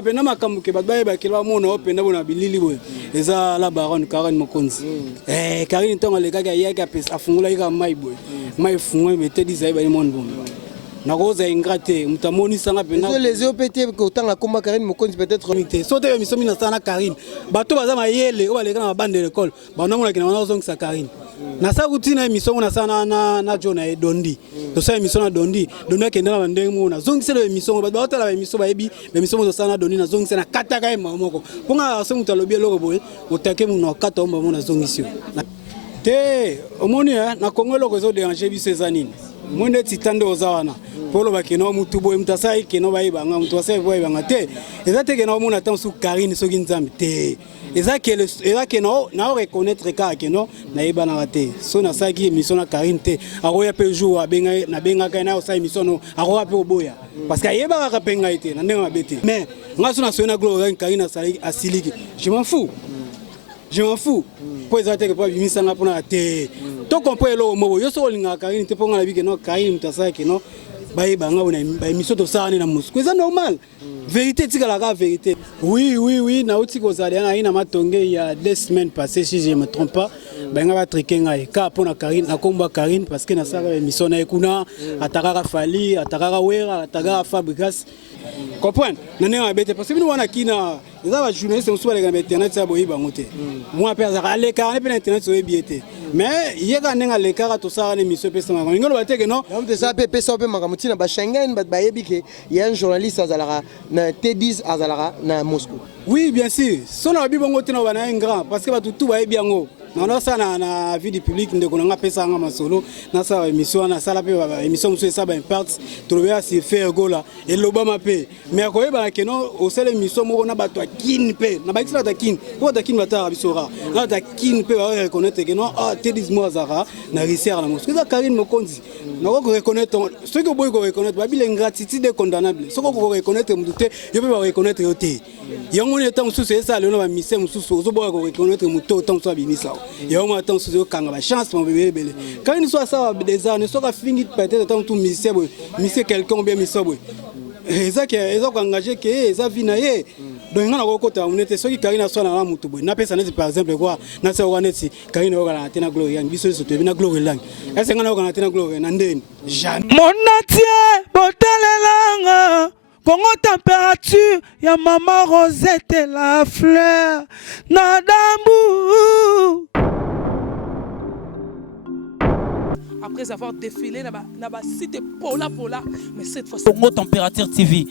Pena makambuke babaye bakela mona openda bona bilili boye eza la baronne Karine Mokonzi Karine ntonga lekaka yaka pesa afungula ika mai boye mai fungwa bete dizayi ba monde bon nakoza ingrate mutamoni sanga pena les OPT ko tanga komba Karine Mokonzi peut-être sote miso mina sana Karine bato baza mayele o baleka na bande de l'école bana mona kina wana zongi sa Karine na sa kutina émission na sana na Jona e Dondi to sa émission na Dondi ke na bande mona zongi se le émission ba otala ba émission ba ebi ba émission zo sana Dondi na zongi se na kataka e mamoko ponga se muta lobi loko boye otake mu na kata omba mona zongi sio te omoni na Congo loko zo déranger biso ezanini mwende titande ozawana polo bakeno mutu boye mutasai keno bayibanga mutu asai bayibanga te ezate keno mona tan su Karine soki nzambe te eza keno na reconnaître ka keno na yebana rate so na saki émission na Karine te akoya pe jour abenga na benga ka na osai émission no akoya pe oboya parce que yeba ka penga ite na ndenga mabete mais ngaso na so na gloire Karine asiliki je m'en fous pour ezate que pour bimisanga pona te to comprendre lo mo yo so linga Karine te ponga na bike no Karine mutasai keno baye banga bona ba émission to sana na musiko c'est normal vérité tikala ka vérité oui na uti ko zali na ina matonge il y a 2 semaines passées si je me trompe pas banga ba trikenga e ka pona Karine akomba Karine parce que na saka émission na ekuna atakaka Fali atakaka Wera atakaka Fabrikas comprendre nane mabete parce que nous wana kina eza ba journaliste musu ba leka internet sa boyi bango te moi pe azaka ale ka na internet so ebiete mais yeka nenga le ka to sa na émission pesa ngalo ngolo bateke no on te sa pe pesa pe makamuti na ba Schengen ba yebi ke il y a un journaliste azalaka na T10 azalaka na Moscou. Oui bien sûr so na bi bongo te na bana un grand parce que ba tutu ba yebi yango na ça na vie du public ndeko nga pesa nga masolo na sa émission na sala pe émission muso ça ba impact trouver si faire gola et l'Obama pe mais ko yeba ke no au seul émission mo na bato akini pe na ba tsala ta kin ko ta kin bata bisora na ta kin pe ba reconnaître que non ah T10 mois zara na réussir na Moscou ça Karine Mokonzi na ko reconnaître ce que boy ko reconnaître ba bile ingratitude condamnable ce ko reconnaître muté yo pe ba reconnaître yo te yango ne ta muso c'est ça le no ba mise muso zo boy ko reconnaître muto tant so bimisa et on attend ce que quand chance mon bébé belé quand il soit ça des années soit fini peut-être tant tout monsieur quelqu'un bien monsieur ça qui est engagé que ça vient naé donc on a kokota on était ceux qui Karine soit na mutu boy na pesa par exemple quoi na ça wana si Karine oka na tena glory yang biso so tebina glory lang est-ce ngana oka na tena glory na ndeni jamais mon atier botalelanga Congo température, ya maman Rosette la fleur, Nadambu. Après avoir défilé dans la cité Pola, mais cette fois Congo Température TV.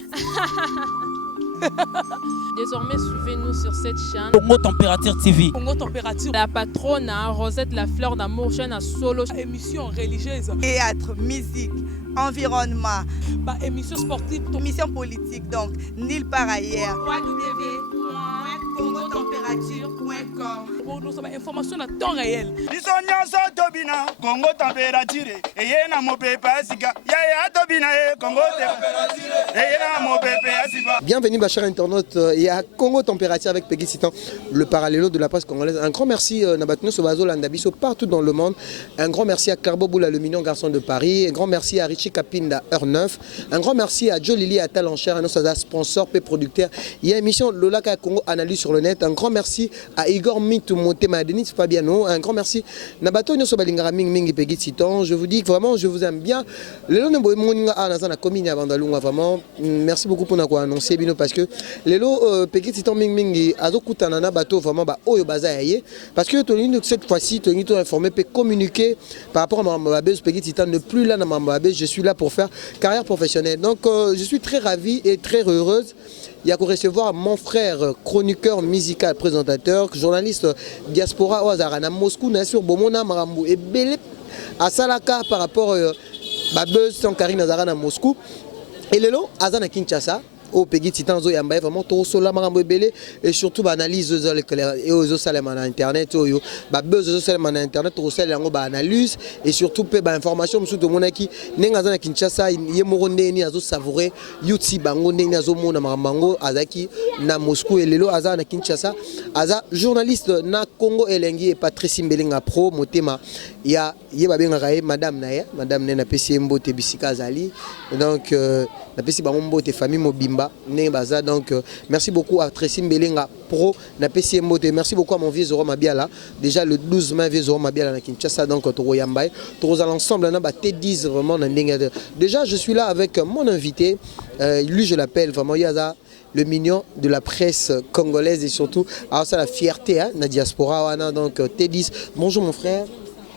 Désormais, suivez-nous sur cette chaîne. Congo Température TV. Congo Température. La patronne, Rosette la fleur d'amour, chaîne à solo. Émission religieuse. Théâtre, musique, environnement. Bah, émission sportive. Émission politique, donc nulle part ailleurs. www.congotempérature.com. Pour nous avoir information à temps réel. Congo Température. Et y a mon pépé Asika. Ya Tobina Congo Température. Et y a mon pépé Asika. Bienvenue, ma chère internaute. Il y a Congo Température avec Peggy Citan, le parallélo de la presse congolaise. Un grand merci à Nabatino Sobazo Landabiso partout dans le monde. Un grand merci à Carbo Boula, le mignon garçon de Paris. Un grand merci à Richie Kapinda, Heure 9. Un grand merci à Joe Lili, à Talencher, à nos sponsors, et producteurs. Il y a une émission Lola Congo Analyse sur le net. Un grand merci à Igor Mitou Montema, Denis Fabiano. Un grand merci Nabatino Sobalingara Ming Ming Peggy Citan. Je vous dis que vraiment, je vous aime bien. Vraiment, merci beaucoup pour nous annoncer parce que les lots Peggy Citan Ming Ming Azokutanana bateau vraiment Oyo Bazaye parce que cette fois-ci tu es informé peut communiquer par rapport à Mambabé. Peggy Citan ne plus là dans Mambabé. Je suis là pour faire carrière professionnelle. Donc je suis très ravie et très heureuse. Il y a qu'à recevoir mon frère, chroniqueur musical, présentateur, journaliste diaspora au Azarana Moscou, sur Bomona Marambo et Belé à Salaka par rapport à Buzz sans Karine Azarana Moscou. Et le lot, Azana Kinshasa. Au Peggy Titan zo yamba vraiment to sola marambo belé et surtout analyse et aux salem en internet oyo ba buzz aux salem en internet to sel yango ba analyse et surtout pe ba information musu to monaki nenga za na Kinshasa ye moronde ni azo savourer YouTube bango ndeni azo mona marambango azaki na Moscou et lelo aza na Kinshasa aza journaliste na Congo elengi et Patrice Mbelinga pro motema ya ye ba benga kae madame na ya madame na pesi mbote bisika azali donc na pesi ba mbote famille mobimba Bitumba Nebaza. Donc merci beaucoup à Tracy Mbelenga Pro na PCM Mote. Merci beaucoup à mon vieux Zoro Mabiala. Déjà le 12 mai vieux Zoro Mabiala na Kinshasa donc Toro Yambay. Tous l'ensemble na ba T10 vraiment na ndenge. Déjà je suis là avec mon invité. Lui je l'appelle vraiment Yaza, le mignon de la presse congolaise et surtout alors ça la fierté hein, na diaspora donc T10. Bonjour mon frère.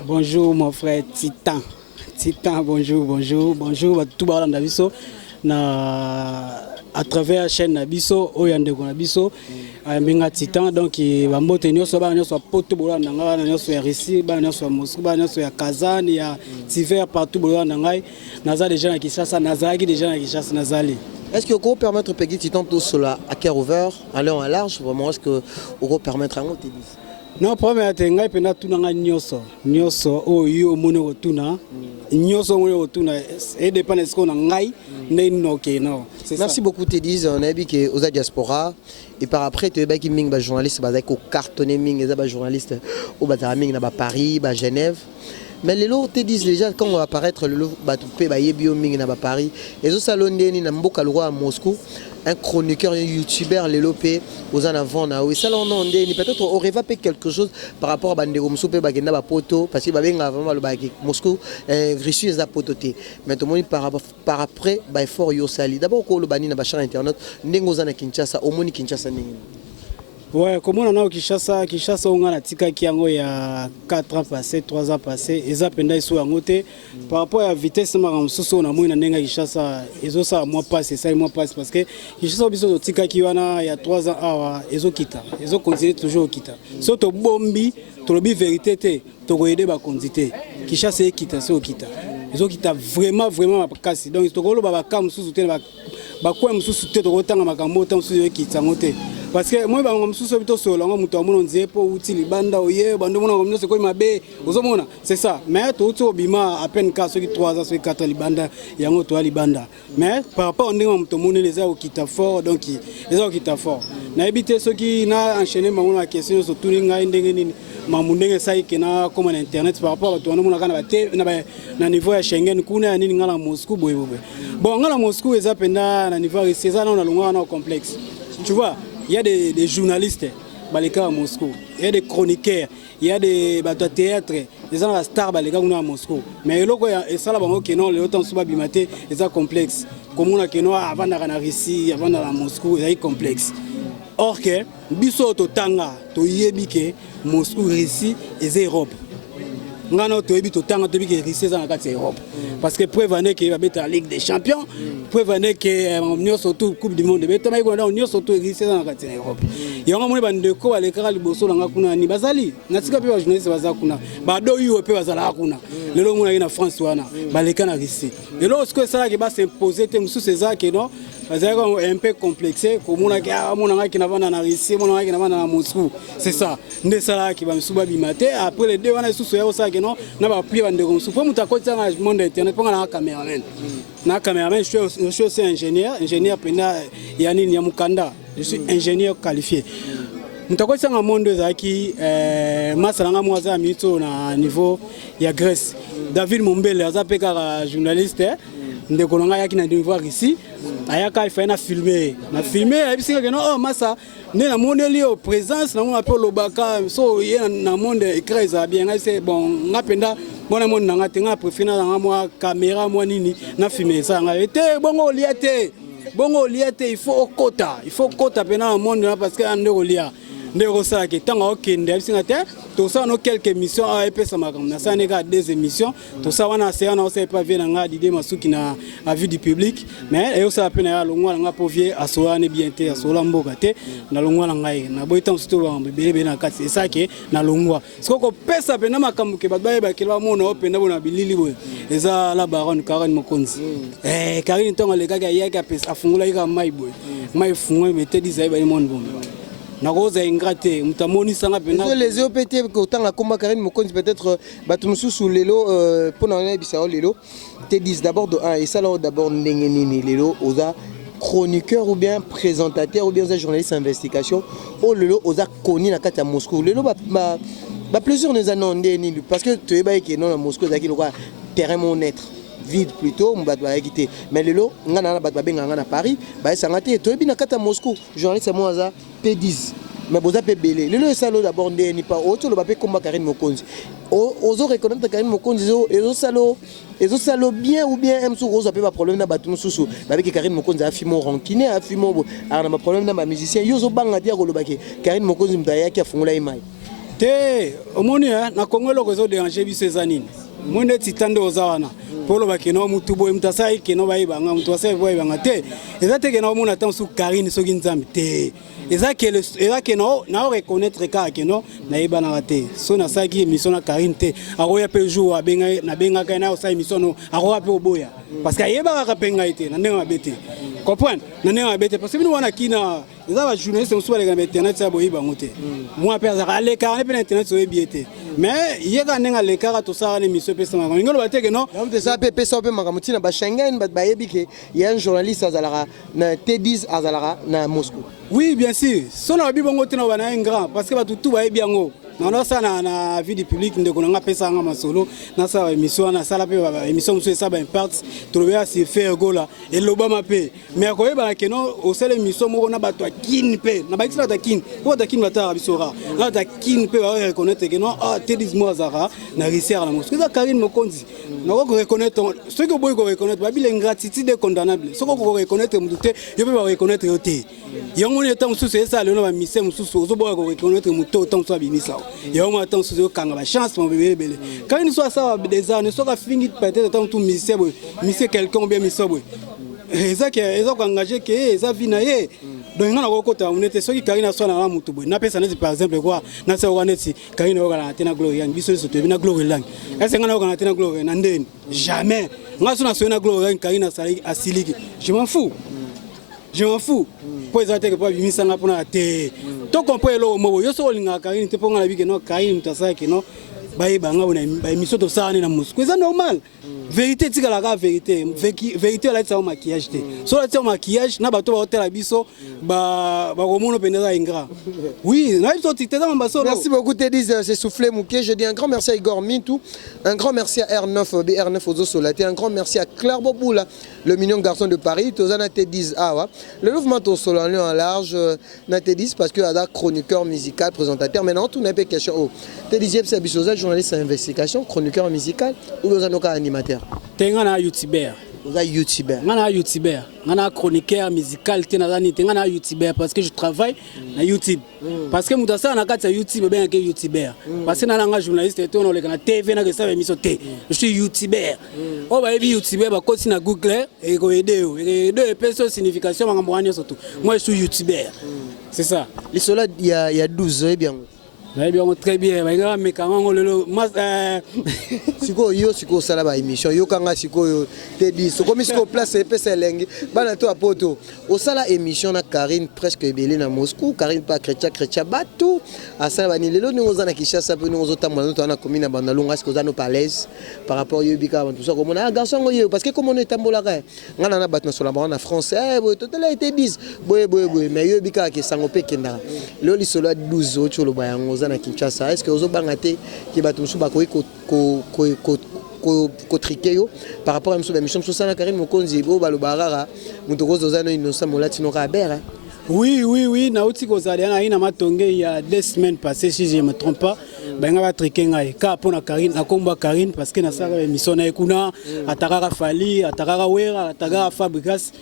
Bonjour mon frère Titan. Titan, bonjour, bonjour, bonjour, tout le monde à travers la chaîne Nabiso, Oyande Nabiso, Benga Titan, donc il va monter nous sur Poto Bolanda, nous sur ici, nous sur Moscou, nous sur Kazan, il y a divers partout Bolanda, Naza des gens qui chassent, Nazaki des gens qui chassent Nazali. Est-ce que vous pouvez permettre au Petit Titan tout cela à cœur ouvert, à long à large, vraiment est-ce que vous pouvez permettre à un autre? Non, problème est que ngai pena tuna nga nyoso o yo mono tuna nyoso mono tuna et dépend de ce qu'on a ngai ne noké non. Merci beaucoup T10 on a vu que aux diaspora et par après tu es ba ki ming ba journaliste ba ko cartonné ming et ba journaliste au ba ming na ba Paris ba Genève. Mais les lots T10 déjà quand on va apparaître le lot ba tout pe ba yebio ming na ba Paris et zo salonde ni na mboka lwa à Moscou. Un chroniqueur, un youtubeur, les lopés, aux en avant, ça l'on a peut-être on rêve quelque chose par rapport à Bandego Moussoupe, Bagenda Bapoto, parce qu'il va bien avant le Bagé Moscou, Grissu et Zapototé. Mais tout le monde par après, by for Yosali. D'abord, quand le Bani n'a pas changé internet, Nengozana Kinshasa, au Moni Kinshasa. Ouais, comme on a au Kinshasa, on a tika qui il y a 4 ans passés, 3 ans passés, et ça pendant ils en côté. Par rapport à la vitesse, on a moins de Kinshasa, ils ont ça moi passe, ça moi passe parce que Kinshasa biso tika qui il y a 3 ans, ils ont quitté, ils ont continué toujours quitté. Surtout bombi, tout le bi vérité, tu as aidé ba quantité. Kinshasa est quitté, c'est au quitté. Ils ont quitté vraiment ma casse. Donc ils ont golo ba kam sous soutien ba quoi sous soutien de rotanga makambo tant sous quitté ngote. Parce que moi je suis sur solo ngo muto amono nzepo uti libanda oye bando mona ngomno se ko mabe ozomona c'est ça mais to to bima à peine ka soki 3 ans soki 4 libanda yango to libanda mais par rapport ndenge muto mona les a okita fort donc les a okita fort na ebité soki na enchaîner mamono la question sur tout nga ndenge nini mamundenge sai kena comme na internet par rapport à to mona kana na niveau ya Schengen kuna ya nini ngala Moscou boye bon ngala Moscou eza penda na niveau ya César na longa na complexe tu vois. Il y a des journalistes, à Moscou. Il y a des chroniqueurs, il y a des théâtres, des gens à star à Moscou. Mais il ça là que non, les temps souvent bimaté, c'est complexe. Comme on a que non avant d'aller en Russie, avant d'aller à Moscou, c'est complexe. Or que biso to tanga, to yebike Moscou, Russie et Europe. Ngana to yebi to tanga to bike Russie dans la Europe. Parce que prévenez qu'il va mettre la Ligue des Champions, prévenez que nous surtout Coupe du Monde, mais nous surtout Russie dans la Europe. Il y a un moment bandeko baleka liboso langa kuna ni bazali. Natika pe ba journaliste baza kuna. Ba do yo pe bazala kuna. Lelo mona na France wana, baleka na Russie. Et lorsque ça qui va s'imposer te musu César que non, bazali un peu complexé comme on a mona qui na vanda na Russie, mona qui na vanda na Moscou. C'est ça. Nde ça qui va musuba bimate après les deux wana susu ya ça que non, na ba pli bandeko musu. Pour mutakotsa na monde internet pour na caméraman. Na caméraman je suis aussi ingénieur pena yani Nyamukanda. Je suis ingénieur qualifié. Nous avons un monde qui est na niveau de Grèce. David Mombele, un journaliste, nous avons niveau ici. Il fait filmer. Il filmé, oh, Massa, nous avons une présence, nous avons l'Obaka, so il y a un monde écrit bien. C'est bon, nous avons bon monde na ngatenga préféré na moi caméra moi nini na filmer ça ngate bongo liate bongo liate il faut quota pena au monde parce que ando lia ndeko ça que tant okende abisingate to ça no quelques émissions a epesa makam na ça neka des émissions to ça wana c'est na ça pas venir nga dide masuki na à vue du public mais et ça pena ya longwa nga povier asoane bien te asola mboka te na longwa na ngai na boitam sto ba bebe na kati c'est ça que na longwa siko pesa pena makam ke babaye ba kelwa mona openda bona bilili boy eza la baronne Karen Mokonzi Karen ntonga le kaka yaka pesa afungula ika mai boy mai fungwa mete dizai ba monde bon. Les OPT autant la combat Karen Mokonzi peut-être Batumsu sous l'élo pour n'en bisao l'élo te disent d'abord de un et ça là d'abord ndengenini l'élo osa chroniqueur ou bien présentateur ou bien journaliste d'investigation ou l'élo osa connu na kata Moscou l'élo ba plusieurs nous annonce parce que tu es ba que non à Moscou zaki le terrain mon être vide plutôt bato bayaki mais lelo nga na bato babenga nga na Paris bayesanga te toyebi na kata Moscou journaliste mo aza T10 mais boza pe belé lelo esalo d'abord ndeni pa auto lo bape komba Karine Mokonzi ozo reconnaître Karine Mokonzi ezo salo bien ou bien em ozo pe ba problème na bato mususu babeki Karine Mokonzi afimo rancune afimo na ba problème na ba musicien yozo banga dia ko lo baki Karine Mokonzi mtaya ki afungula imai te omoni na Congo loko ezo déranger biso ezanini mwende titande ozawana polo bakeno mutu boye mutasai keno bayibanga mutu asai boyibanga te eza te keno mona tan su Karine soki nzambe te eza keno na reconnaître ka keno na yebana te so na saki émission na Karine te akoya pe jour abenga na benga kana osai émission no akoya pe oboya parce que yeba ka penga ite na ndenga bete comprendre na ndenga bete parce que bino wana kina eza ba journaliste musu baleka na internet sa boyiba ngote moi pe azaka le ka na internet so ebiete mais yeka ndenga le ka to sa na émission pe sama ngolo bateke no donc ça pe so pe makamuti na ba Schengen ba yebike ya un journaliste azalaka na T10 azalaka na Moscou. Oui, bien sûr. Si on a un grand, parce que tout va bien. On a ça dans la vie du public, on a fait ça en solo, dans sa émission, on a ça la émission, on a ça impact, trouver à se faire gola et l'Obama paye. Mais quand il y a que au sein de l'émission, on a battu à kin paye. On a battu à kin, on a kin battu à Bissora. On a kin paye, on reconnaître que non, ah, t'es 10 mois Zara, n'a réussi à la mosquée. Ça, Karine Mokonzi. On va reconnaître, ce que vous pouvez reconnaître, l'ingratitude est condamnable. Ce que vous pouvez reconnaître, vous pouvez reconnaître. Il y a un temps où c'est ça, le nom de mission, vous pouvez reconnaître que temps soit bien ça. Il y a un temps où c'est quand chance, mon bébé. Quand il soit ça, des années, soit fini peut-être tant tout mission, quelqu'un bien mission. Et ça qui est engagé, que ça vient naïe. Donc on a recoté, on était ceux qui Karine soit dans la moutoube. N'a pas ça par exemple quoi, n'a pas on est Karine au Ghana, tena gloire, biso se te vient gloire lang. Est-ce qu'on a au Ghana tena gloire, n'andé jamais. On a son na gloire, Karine a siligi. Je m'en fous. Je m'en fous. Pour les attaques, pour les missions, pour la terre. Tant qu'on peut aller au mot, yo so linga Karine, te ponga la vie que non, Karine, tu sais que non. Baye banga on a émission de ça na Moscou. C'est normal. Vérité tika la vérité. Vérité là c'est au maquillage té. So là c'est au maquillage na bato ba hôtel la biso ba romono pendeza ingra. Oui, na biso tité dans baso. Merci beaucoup T10, c'est soufflé Mouké. Je dis un grand merci à Igor Mintou, un grand merci à R9 BR9 Ozo Solaté, un grand merci à Claire Boboula, le mignon garçon de Paris, Tozana T10 awa. Le mouvement au sol en large na T10 parce que ada chroniqueur musical, présentateur. Maintenant tout n'est pas question. T10 c'est bisoza journaliste à investigation, chroniqueur musical ou dans un animateur. Tengana youtubeur. Vous êtes youtubeur. Ngana youtubeur. Ngana chroniqueur musical tenazani tengana youtubeur parce que je travaille na YouTube. Parce que mutasa na kati ya YouTube bien que youtubeur. Parce que na nga journaliste et on le kana TV na que ça émission T. Je suis youtubeur. On va être youtubeur ba koti na Google et ko aider o. Et deux personnes signification ngambo anya surtout. Moi je suis youtubeur. C'est ça. Les soldats il y a 12 ans bien. Très bien, mais quand le siko yo siko sala ba émission yo kanga siko yo te dit so comme siko place et pesa lengi bana to apoto o sala émission na Karine presque belé na Moscou Karine pas chrétien batou a sala bani lelo ni ozana Kinshasa pe ni ozotambola no na commune banda longa siko zano palaise par rapport yo bika tout ça comme on a garçon yo parce que comme on est tambola ka ngana na batna sur la bande français boy total été 10 boy mais yo bika ke sango pe kenda lo li solo 12 autres lo bayango na Kinshasa est-ce que ozo bangate ki batumsu bakoyi ko triquer par rapport à une émission sur ça na Karine Mokonzi bo balobarara mutokozo zano innocent molati no kabera. Oui, nauti kozali na ina matonge il y a 2 semaines passées si je me trompe pas benga ba triquer ngai ka pona Karine na komba Karine parce que na sala émission na ekuna atakaka Fali atakaka Wera atakaka Fabrikas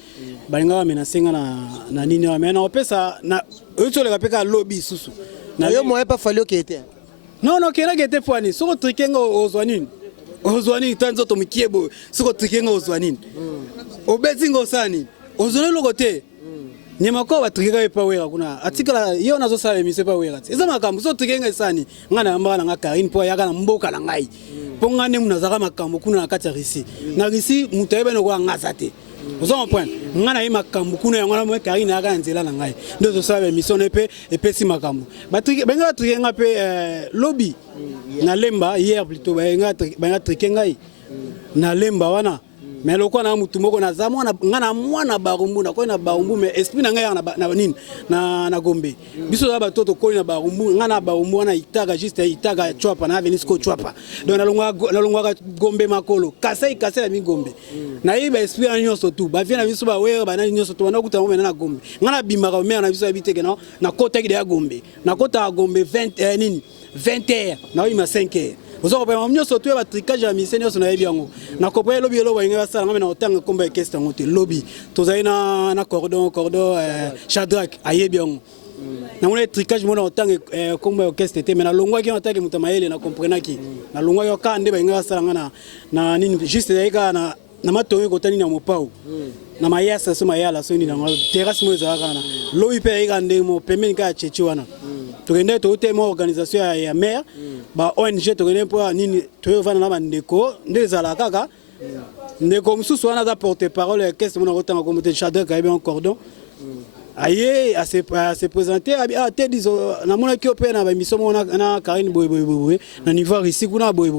benga menacer na nini mais na opesa na oto le kapeka lobby susu na yo moi pas Fali qui était non kena qui était poani soko triquer ngo ozwanini tanzo to mikiebo soko triquer ngo ozwanini obezi ngo sani ozwanini lokote nyema ko batrika pa wera kuna atikala yo nazo sala émission pa wera eza makambo so trikenga sani ngana mbala nga Karine po yaka na mboka na ngai po ngane munazaka makambo kuna na kati ya Risi na Risi mutayebe no kwa ngazate ozo point ngana yi makambo kuna ya ngana mo Karine yaka nzela na ngai ndo sala émission epe si makambo batrika benga batrikenga pe lobby na lemba hier plutôt benga trikenga na lemba wana mais loko na mutu moko na zamwa na ngana mwana barumbu na ko na barumbu mais esprit na ngai na nini na Gombe biso za batoto ko na barumbu ngana barumbu na itaga juste itaga chwapa na venir ko chwapa donc na longwa Gombe makolo kasai na mi Gombe na iba esprit na nyonso tu ba vient na biso ba we ba na nyonso tu na kuta mo na Gombe ngana bimaka o na biso habité na kota ki de Gombe na kota Gombe 20 nini 20h na ima 5h vous avez un surtout à tricage à mission sur la bien na copain lobby lobby nga ça na otanga komba question ngote lobby tozali na cordon Shadrach aye bien na mona tricage mona otanga komba orchestre te mais na longwa ki otanga mutamaele na comprendre ki na longwa yo ka nde ba nga ça na nini juste yaika na matongo kotani na mopao na mayasa so mayala so ni na terrasse mo za kana lobby pe yaika nde mo pemeni ka chechi wana tokende tote mo organisation ya maire ba ONG tokende po nini toyovana na bandeko ndezala kaka ndeko mususu wana za porte parole ya caisse mona kotanga comité Shadrach ka bien cordon aye à se présenter à te diso na mona ki opé na ba mission mona na Karine boy na niveau ici kuna boy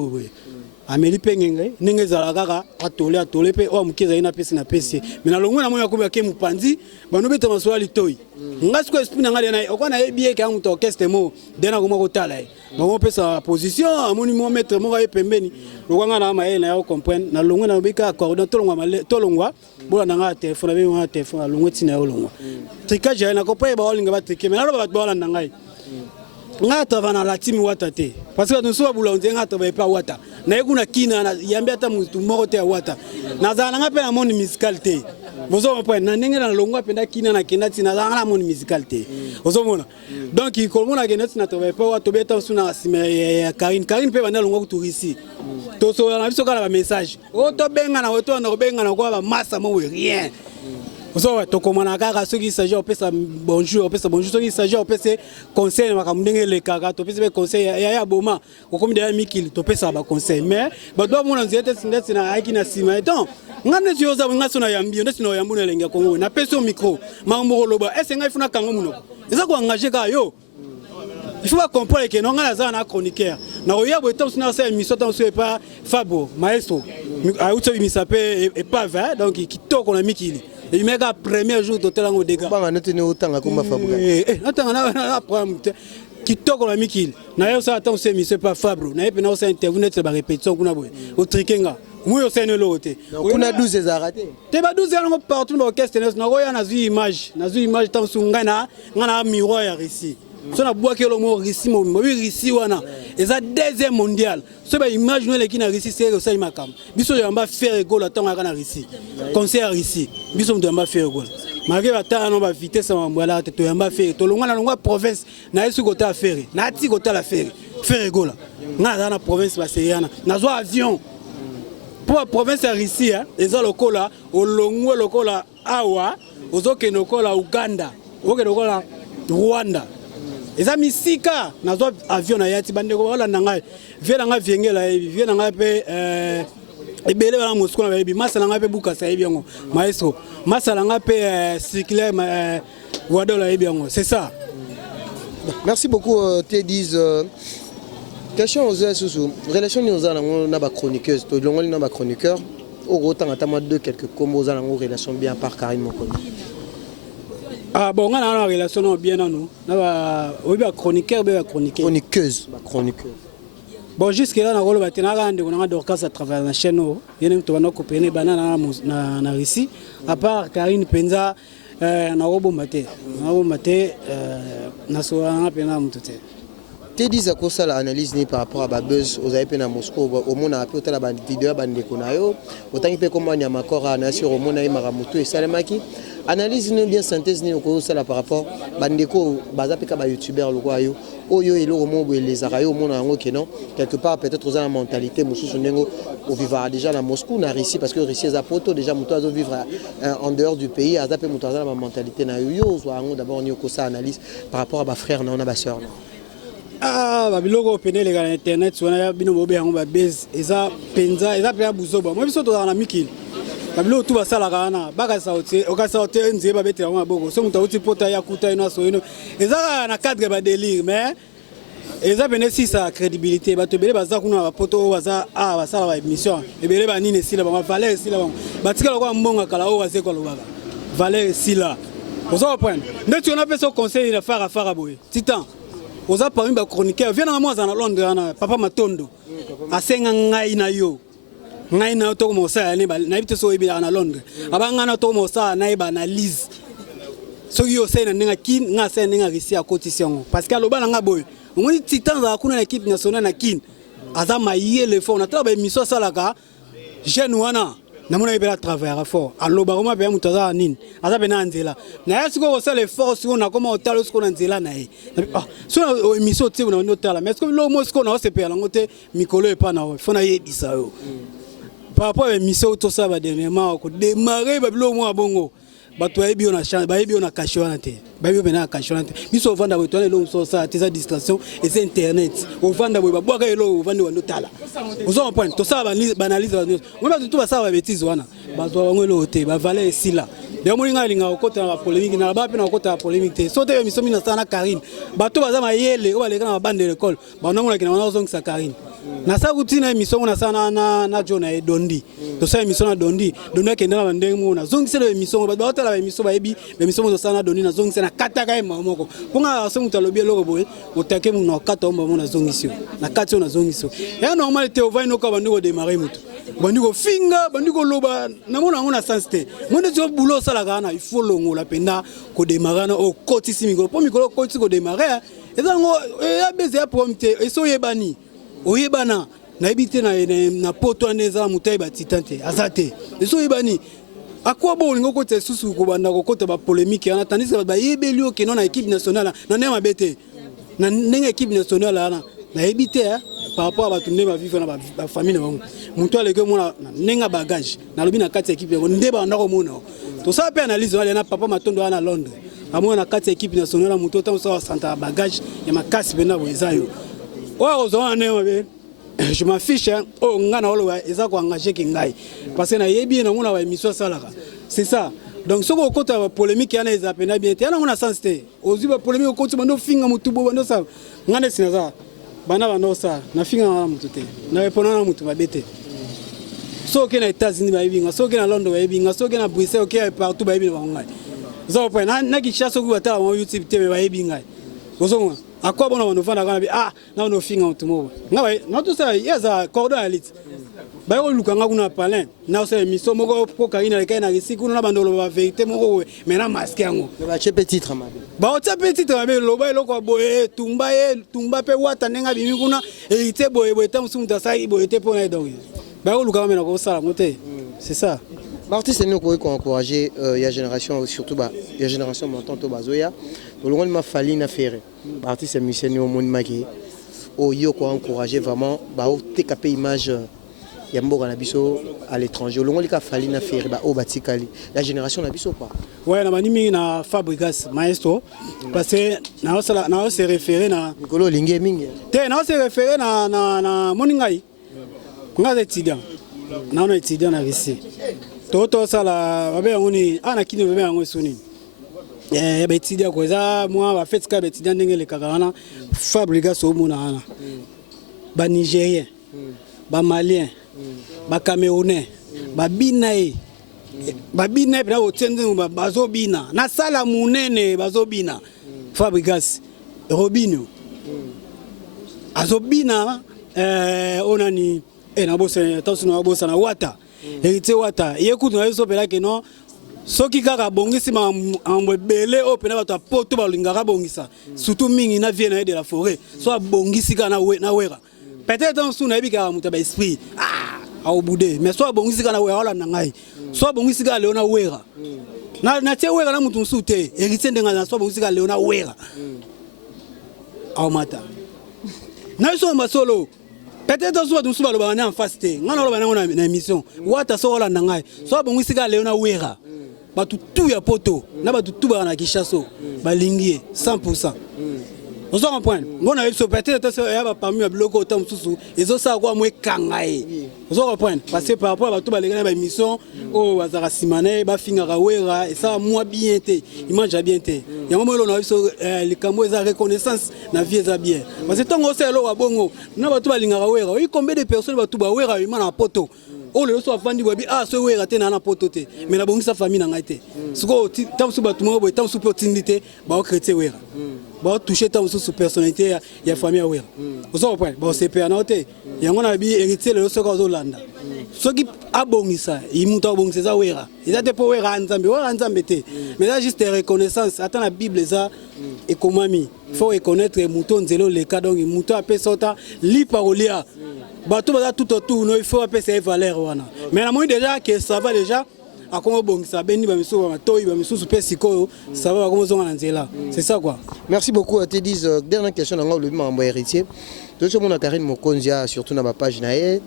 ameli pengenga ninge zala kaka atole pe o mukiza ina pesi na pesi mais na longo na moya ko ke mupanzi bano beta maswali toy ngasko esprit na ngale na okona ebie ka muto orchestre mo dena ko moko tala ba pesa position amoni mo mettre mo va pembeni lokanga na maele na yo comprendre na longo na bika cordon tolongwa bola na ngate téléphone be mo téléphone longo tina yo longwa tricage na ko pa ba olinga ba trike mais na ba bola na ngai ngata vana la timi wata te parce que nous sommes boulons ngata ba pa wata na yekuna kina na yambi ata mutu moko te wata na za na ngape na monde musical te bozo mo na ndenge na longwa penda kina na kenda tina za na monde musical te bozo mona donc il kolmona kenda tina to ba pa wata beta suna sima ya Karine pe bana longwa kuturisi to so na biso kala ba message o to benga na to na benga na ko ba massa mo rien vous avez tout comme on a car ceux qui s'agit on peut ça bonjour ceux qui s'agit on peut se conseil ma comme ndenge le kaka to peut se conseil ya boma ko comme de mikil to peut ça ba conseil mais ba do mo na nzete sindetse na aki na sima donc ngane tio za ngaso na yambi ndetse na yambu na lenga ko na peso micro ma mboro loba ese ngai funa kango muno eza ko engager ka yo il faut comprendre que non ngana za na chroniqueur na oya bo temps na sa émission temps so pas Fabo maestro a uto mi s'appelle et pas va donc qui toko na mikili il m'a dit premier jour d'hôtel en Odega. Bah, on était au temps à combat Fabro. Attends, na problème. Qui toko la mikil. Na yo ça attend c'est monsieur pas Fabro. Na yepe na ça intervenir sur la répétition kuna boy. Au trikenga. Moi au sein loté. On a 12 ezara raté. Te ba 12 ans partout dans l'orchestre na roya na zu image tant sungana ngana miroir ya ici. So na bois que le mot Russie mo Russie wana eza deuxième mondial so ba image no le ki na Russie c'est ça imakam biso ya mba faire goal atanga kana Russie concert ici biso ndo mba faire goal malgré bata no ba vitesse ma mbala to ya mba faire to longa na longa province na yesu kota faire na ti kota la faire goal na na province ba seriana na zo avion pour la province ya Russie eza lokola olongwe lokola awa ozoke lokola Uganda oke lokola Rwanda eza misika nazo avion na yati bandeko wala nanga viena nga viengela viena nga pe ebele bana Moscou na bebi masala nga pe buka sa ebiango maestro masala nga pe circulaire wadola ebiango c'est ça. Merci beaucoup T10 question aux sous relation nous avons na ba chroniqueuse to longoli na ba chroniqueur au autant atama deux quelques combos dans la relation bien par Karine Mokolo. Ah bon, on a une relation bien à nous. On a chroniqueur, chroniqueuse. Bon, jusque-là, on a Dorcas à travers la chaîne. Il y a une copine banane na Russie. À part Karine Penza, na Robomate. Na Robomate, na Soana Pena Mutute. Tu dis à quoi ça l'analyse par rapport à Buzz aux AIP à Moscou, au monde a appelé la vidéo à Bandekonayo, autant qu'il peut comme on y a ma corps à Nation, au monde a Maramutu et Salamaki. Analyse nous bien synthèse ni au ça par rapport Bandeko bazapeka ba youtubeur le royo oyo et le romo les arayo au monde en non quelque part peut-être aux la mentalité musu sunengo au vivre déjà à Moscou na Russie parce que Russie za poto déjà muto azo vivre en dehors du pays azape muto za la mentalité na yo soit d'abord ni ko ça analyse par rapport à ba frère na ba sœur. Ah, babiloko pene les gars internet sona bino bobe yango ba base eza penza eza pe buzoba moi biso to na mikili babilo tu basala kana baka sauti okasaute nzeba betela ngwa boko so muta uti pota ya kuta ino so ino eza na cadre ba délire mais eza pene si sa crédibilité bato ebele baza kuna bapoto baza basala ba émission ebele banini esila bango valeur esila bango batika lokola mbongo kala oyo baze kolobaka valeur esila oza comprendre ndeti on appelle ça conseil de fara boye titan oza parmi ba chroniqueur vient na moi na Londres na papa Matondo asenga ngai na yo ngai na to mo sa ne ba na bite so ebila na Londres abanga na to mo sa na ba analyse so yo sena ninga kin nga sena ninga risi a cotisation parce que aloba nga boye on dit titan za kuna na équipe nationale na kin aza maye le fond na taba émission salaka jeune wana na mona ebela travailler fort aloba ko mabe mutu aza nini aza bena nzela na yasiko ko sala effort siko na koma otalo siko na nzela na ye so na émission tibu na otala mais est-ce que lo mo siko na se pela ngote mikolo e pa na fo na ye bisa yo par rapport à émission to ça va dernièrement ko démarrer ba bilo mo abongo bato bayebi na chambre bayebi na cachona te bayebi na cachona te biso vanda ko tona lo so ça tes distraction et c'est internet o vanda bo babwaka elo o vanda wando tala ozo point to ça banalise on va tout ça ba bêtise wana bazo bango elo te ba valer sila de mo linga linga okota na polémique na ba pe na okota polémique te so te émission mina sana Karine bato baza mayele o baleka na bande de l'école ba nongo na kina wana ozongisa Karine na sa kutina émission na sana na John et Dondi to sa émission na Dondi kenda na bandenge mo na zongisa le émission ba ba la émission ba ebi émission zo sana Dondi na zongisa na kataka moko ponga so mutu alobi eloko boye otake mu na kata omba mo na zongisio na kati na zongisio ya normal te ovai no ka bandiko démarrer mutu bandiko finga bandiko loba na mona ngona sensité monde zo boulot sala kana il faut longola penda ko démarrer na o kotisi mikolo po mikolo kotisi ko démarrer ezango ya beze ya prompte eso yebani oyebana na ebité na poto aneza mutai batitante azate eso yebani akwa bo lingo ko te susu ko banda ko kota ba polémique ana tandis que ba yebeli ke non na équipe nationale na nema bete na nenga équipe nationale na ebité par rapport à batunde ba vivre na ba famille na bango muntu aleke mona nenga bagage na lobi na kati équipe ngo ndeba ndako mona to ça peut analyse wala na papa Matondo na Londres amona na kati équipe nationale muntu to so santa bagage ya makasi bena bo ezayo o zo na mabe je m'en fiche oh ngana olo eza ko engager kingai parce que na yebi na mona ba émission salaka c'est ça donc soko kota ba polémique yana eza pena bien te yana mona sens te ozi ba polémique ko koti bando finga mutu bo bando sa ngane sinaza bana bando sa na finga na mutu te na repona na mutu ba bete soki na États-Unis ba yebinga soki na Londres ba yebinga soki na Bruxelles oki partout ba yebinga ngai zo point na kichaso ku bata wa YouTube te ba yebinga ozo akwa bona bano fana kana na no finga mutumo ngawe na to sa yeza cordon elite ba yo lukanga kuna palin na so émission moko ko Karine le kana risiku na bandolo ba vérité moko mais na masque yango ba chepe titre mabe ba o chepe titre mabe loba eloko boye tumba pe wata nenga bimi kuna elite boye boye tamusu mutasai boye te pona donc ba yo lukanga mena ko sala ngote c'est ça. L'artiste nous pourrait encourager la génération surtout la génération montante au bazoya donc le monde m'a fallu na faire l'artiste musicien au monde maki au yo quoi encourager vraiment ba au TKP image ya mboka na biso à l'étranger le monde il a fallu na faire ba au batikali la génération na biso quoi ouais na manimi na Fabrigas maestro parce que na se référer na Nikolo lingi mingi te na se référer na moningai nga étudiant na on étudiant na ici toto sala babe ngoni ana kini babe ngo suni ba étudiant ko za moi ba fait ka ba étudiant ndenge le kakana Fabrigas o mona ana ba Nigérien ba Malien ba Camerounais ba binae bina otende bazobina na sala munene bazobina Fabrigas Robinho azobina onani na bosa tasu na bosa na wata hérité wata yekutu na yeso pela ke non soki kaka bongisi ma ambele o pena bato poto balingaka bongisa surtout mingi na vie na de la forêt so bongisi kana na wera peut-être dans sous na bika muta ba esprit au boudé mais so bongisi kana wera wala na ngai so bongisi ka leona wera na tie wera na mutu nsute hérité ndenga na so bongisi ka leona wera au mata na so masolo peut-être so tu suba lo bana en face te ngana lo bana na émission wata so wala na ngai so bongisi ka leona wera batu tu ya poto na batu tu ba na kishaso balingie 100% On s'en comprend. Bon, on a eu ce peut-être parmi les blocs autant sous et ça quoi moi kangaé. On s'en comprend parce que par rapport à tout les gars émission oh azara simane ba finga wera et ça moi bien té. Il mange bien té. Il y a un moment on a eu les camo za reconnaissance na vie za bien. Parce que tant on sait lo wa bongo na ba tout ba linga wera. Oui combien de personnes ba tout ba wera il mana poto. Oh le so afandi wabi ah so wera té na poto té. Mais la bongi sa famille na ngaité. Siko tant sou ba tout mo tant sou opportunité ba o chrétien wera. Ba toucher tant sous personnalité ya famille wera. Vous comprenez? Bon c'est pas noté. Il y a on a bi héritier le so ko Zolanda. Ce qui a bongi ça, il monte à bongi ça wera. Il a des pour wera nzambe té. Mais là juste reconnaissance, attends la Bible ça et comment il faut reconnaître mouton zélo les cas donc mouton appelle ça li parolia. Bato baza tout autour il faut appeler ça valeur wana. Mais la moyen déjà que ça va déjà à comment bongi ça beni ba miso ba toyi ba miso super siko ça va comment zonga nzela. C'est ça quoi. Merci beaucoup à Teddy. Dernière question dans le membre héritier. Tout le monde a Karine Mokonzia surtout dans ma page nae.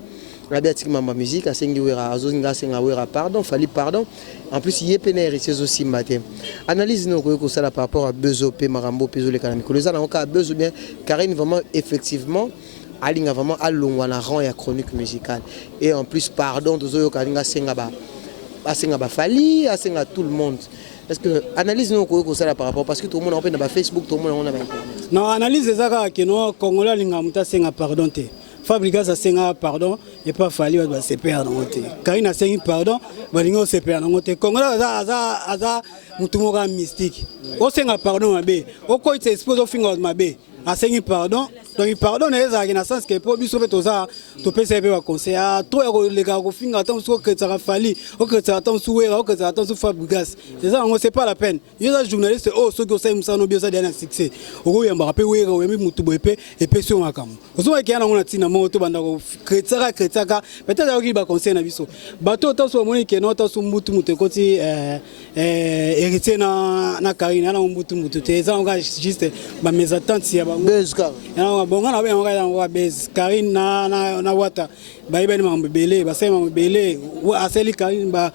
La biatique ma musique a sengi wera azozinga senga wera pardon fali pardon. En plus il y a peine héritier aussi matin. Analyse nous que ça par rapport à Bezo P Marambo Pezo les Kanamiko. Les gens ont cas Bezo bien Karine vraiment effectivement alinga vraiment à longwana rang ya chronique musicale et en plus pardon de zoyo kalinga senga ba fali a senga tout le monde. Est-ce que analyse nous que ça par rapport parce que tout le monde en fait dans Facebook tout le monde on a internet. Non analyse ça que non congolais linga muta senga pardon té. Fabrica ça senga pardon et pas fali va se perdre en té. Karina sengi pardon va linga se perdre en té. Congolais za mutu moka mystique. O senga pardon mabe. O ko it expose o finger mabe. A sengi pardon. Donc il pardonne les gens dans le sens que pour lui sauver tout ça, tout peut servir à conseiller. Toi les gars au finger attends sur que ça va fallir, ou que ça attend sur ou que ça attend sur Fabrigas. C'est ça on sait pas la peine. Il y a des journalistes oh ceux qui savent ça nous bien ça dernier succès. Au il y a mbappé ou il mutu boepe et puis sur makam. Vous voyez qu'il y a on a tina moto banda ko kretaka peut-être qu'il va conseiller na biso. Bateau tant sur moni que non tant sur mutu koti héritier na Karine na mutu te ça on va juste ba mes attentes il y a ba bon on a bien base Karine na wata ba ibeni mambele ba sema mambele wa aseli Karine ba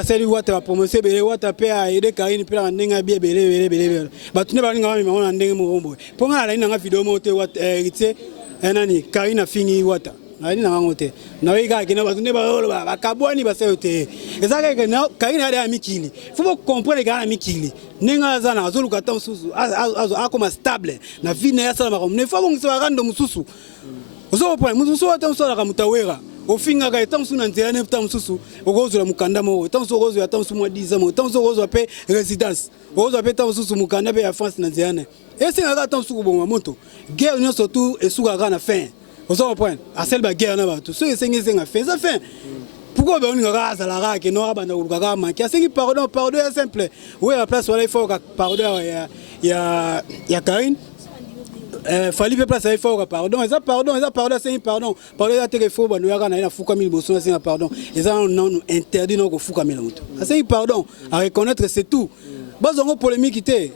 aseli wata ba promotion bele wata pe a aider Karine pe na ndenga bien bele ba tune ba ninga mama na ndenge mo ponga na ina video mo te wata héritier nani Karine fini wata na ina ngote na wega kina ba tune ba kabwani ba seyote ezaka ke na Karine ada amikili faut comprendre que amikili ninga zana azoluka ta mususu akoma stable na vie na yasala makom ne faut ngisa rando mususu ozo point mususu wata musala ka mutawera ofinga ka etam suna nzela ne tam mususu okozula mukanda mo tam mususu okozula tam mususu mwa 10 ans tam mususu okozula pe résidence okozula pe tam mususu mukanda pe ya France na nzela ne ese ngaka tam mususu bonga moto guerre nyo surtout esuka ka na fin ozo point asel ba guerre na bato so esengi senga fin ça fin. Pourquoi on a la que non abanda ulukaka manki asengi pardon est simple. Oui la place voilà il faut pardon il y a Karine fallait place il faut pardon c'est pardon ya téléphone bando yaka na fuka mille bosso c'est pardon et ça non interdit non ko fuka mille moto c'est pardon à reconnaître c'est tout bazongo polémique était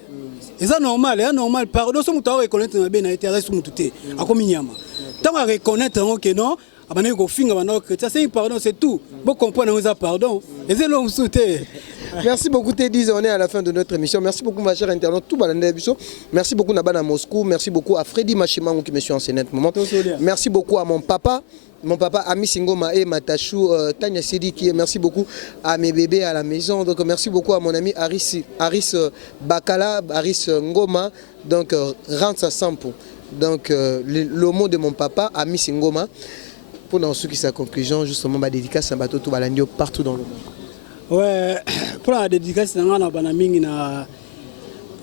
et ça normal pardon so muto reconnaître na bien na été reste muto té akomi nyama tant à reconnaître que non c'est pardon, c'est tout. Vous comprenez, nous pardon. Et c'est l'homme sauté. Merci beaucoup Teddy, on est à la fin de notre émission. Merci beaucoup ma chère internaute, tout balandé biso. Merci beaucoup Nabana Moscou, merci beaucoup à Freddy Machimango qui me suit en ce moment. Merci beaucoup à mon papa Ami Singoma et Matachou Tanya Sidi qui merci beaucoup à mes bébés à la maison. Donc merci beaucoup à mon ami Aris Bakala, Aris Ngoma. Donc rentre à 100 pour. Donc le mot de mon papa Ami Singoma. Pour dans ce qui est sa conclusion, justement, ma dédicace à bateau tout balandio partout dans le monde. Ouais, pour la dédicace, on a banaming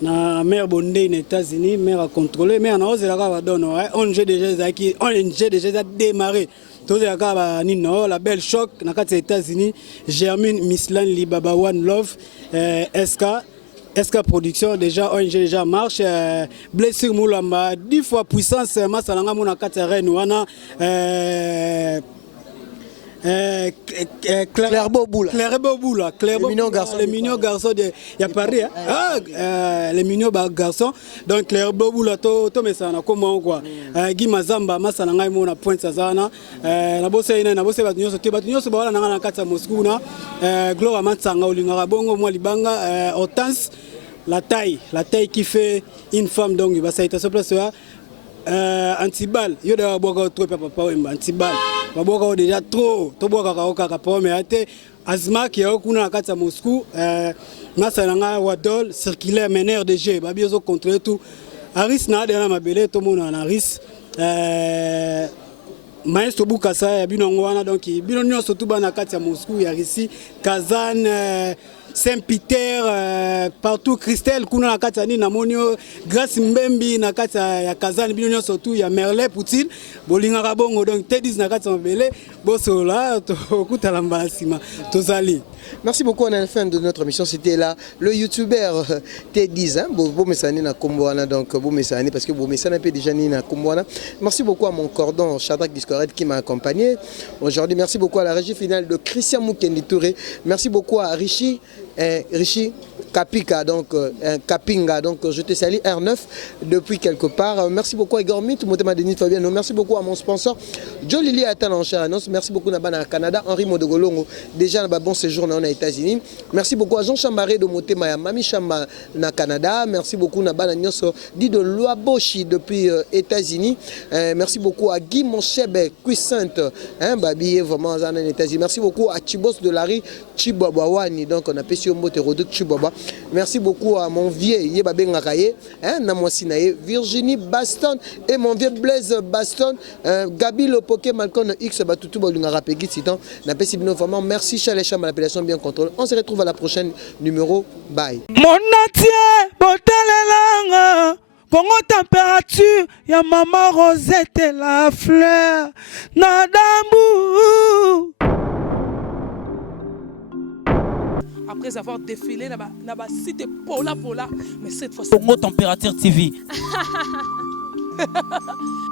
na mère bondé aux États-Unis, mère à contrôler, mais on a osé la gare donner. On j'ai déjà démarré. Tout la belle choc, na aux États-Unis, Germine Mislan Libaba One Love, SK Production déjà ONG déjà marche blessure moulamba 10 fois puissance masalanga mona kataren wana Claire Boboula les mignons garçons de ya Paris les mignons garçons donc Claire Boboula to mesana comment quoi Guy Mazamba masalanga mona point sazana na bosse batunyoso bawala na katsa Moscou na Gloria Matsanga olingaka bongo mwa libanga Hortense la taille qui fait une femme, donc ça a été sur place là. Antibal, yo de boka trop papa wemba antibal. Ba boka déjà trop, to boka ka papa mais ate azma qui a kuna na kati ya Moscou masa nanga wadol circulaire meneur de jeu ba biozo contrôler tout. Aris na de na mabele to mona na Aris Maestro Bukasa ya bino ngwana donc bino nyonso tout ba na kati ya Moscou ya Russie Kazan Saint-Peter, partout Christelle, kuna na kati ni namonio Grace Mbembi na kati ya Kazan bino surtout ya Merle Poutine bolinga rabongo donc T10 na kati mabele bosola to kutala mbasima tozali. Merci beaucoup, on a la fin de notre mission. C'était là le youtubeur T10, hein, Beau Messani na Kombouana, donc Beau Messani, parce que Beau Messani peut déjà ni na Kombouana. Merci beaucoup à mon cordon Shadrach Discorette qui m'a accompagné aujourd'hui. Merci beaucoup à la régie finale de Christian Moukendi Touré. Merci beaucoup à Rishi Kapika, donc Kapinga, donc je te salue R9 depuis quelque part. Merci beaucoup à Igor Mit, Motema Denis Fabiano. Merci beaucoup à mon sponsor Joe Lili Atan en chère annonce. Merci beaucoup à Canada, Henri Modogolongo, déjà un bon séjour aux États-Unis. Merci beaucoup à Jean Chambaré de Motema ya Mami Chamba na Canada. Merci beaucoup à Bana Nyoso dit de Loaboshi depuis États-Unis. Merci beaucoup à Guy Monchebe Cuissante, hein, Babi vraiment aux États-Unis. Merci beaucoup à Chibos de Larry Chibabawani, donc on a pêché au Moterodo Chibaba. Merci beaucoup à mon vieux Yebabe Ngakaye, Namwasinaye, Virginie Baston et mon vieux Blaise Baston, Gabi Lopoke, Malcolm X, Batutu Bolungara Peggy Titan. Vraiment merci Chalecham à l'appellation bien contrôlée. On se retrouve à la prochaine numéro. Bye. Mon atier, botalelanga. Congo température, ya maman Rosette et la fleur. Nadambu. Après avoir défilé dans la cité Pola, mais cette fois-ci. Congo Température TV.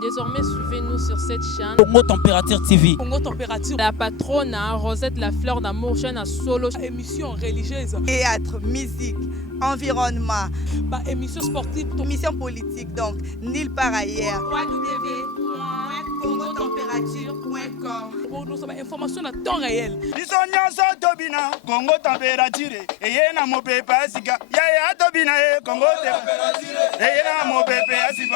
Désormais, suivez-nous sur cette chaîne. Congo Température TV. Congo Température. La patronne, Rosette la fleur d'amour, chaîne à solo. Émission religieuse. Théâtre, musique, environnement. Émission sportive. Émission politique, donc nulle part ailleurs. www.congotempérature.com. Pour nous avoir information à temps réel. Bisonyanso tobina Congo température eyena mopepe asika ya tobina Congo température eyena mopepe asika